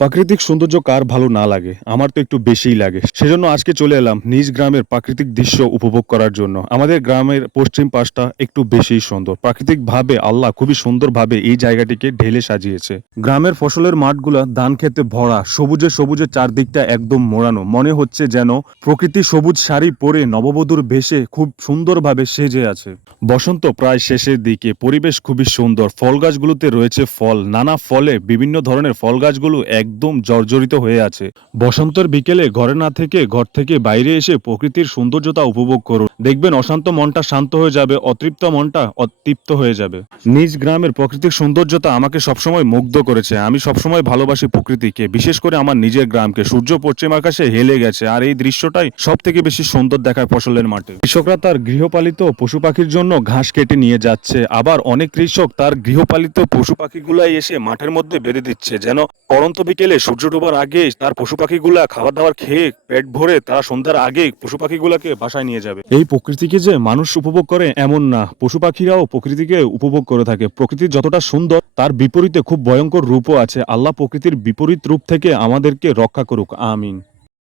প্রাকৃতিক সৌন্দর্য কার ভালো না লাগে? আমার তো একটু বেশিই লাগে। সেজন্য আজকে চলে এলাম নিজ গ্রামের প্রাকৃতিক দৃশ্য উপভোগ করার জন্য। আমাদের গ্রামের পশ্চিম পাশটা একটু বেশিই সুন্দর। প্রাকৃতিকভাবে আল্লাহ খুবই সুন্দরভাবে এই জায়গাটিকে ঢেলে সাজিয়েছে। গ্রামের ফসলের মাঠগুলা ধান ক্ষেতে ভরা, সবুজে সবুজে চারদিকটা একদম মোড়ানো। মনে হচ্ছে যেন প্রকৃতি সবুজ শাড়ি পরে নববধূর বেশে খুব সুন্দরভাবে সেজে আছে। বসন্ত প্রায় শেষের দিকে, পরিবেশ খুবই সুন্দর। ফল গাছগুলোতে রয়েছে ফল, নানা ফলে বিভিন্ন ধরনের ফল গাছগুলো একদম জর্জরিত হয়ে আছে। বসন্তের বিকেলে ঘরে না থেকে ঘর থেকে বাইরে এসে প্রকৃতির সৌন্দর্যতা উপভোগ করুন। দেখবেন অশান্ত মনটা শান্ত হয়ে যাবে, অতৃপ্ত মনটা অতৃপ্ত হয়ে যাবে। নিজ গ্রামের প্রাকৃতিক সৌন্দর্যতা আমাকে সবসময় মুগ্ধ করেছে। আমি সবসময় ভালোবাসি প্রকৃতিকে, বিশেষ করে আমার নিজের গ্রামকে। সূর্য পশ্চিম আকাশে হেলে গেছে আর এই দৃশ্যটাই সব থেকে বেশি সুন্দর দেখায় ফসলের মাঠে। কৃষকরা তার গৃহপালিত পশু পাখির জন্য ঘাস কেটে নিয়ে যাচ্ছে, আবার অনেক কৃষক তার গৃহপালিত পশু পাখিগুলাই এসে মাঠের মধ্যে বেঁধে দিচ্ছে, যেন পড়ন্ত বিকেলে সূর্য ডোবার আগে তার পশু পাখিগুলা খাবার দাবার খেয়ে পেট ভরে তারা সন্ধ্যার আগে পশু পাখিগুলাকে বাসায় নিয়ে যাবে। এই প্রকৃতিকে যে মানুষ উপভোগ করে এমন না, পশু পাখিরাও প্রকৃতিকে উপভোগ করে থাকে। প্রকৃতি যতটা সুন্দর তার বিপরীতে খুব ভয়ঙ্কর রূপও আছে। আল্লাহ প্রকৃতির বিপরীত রূপ থেকে আমাদেরকে রক্ষা করুক, আমিন।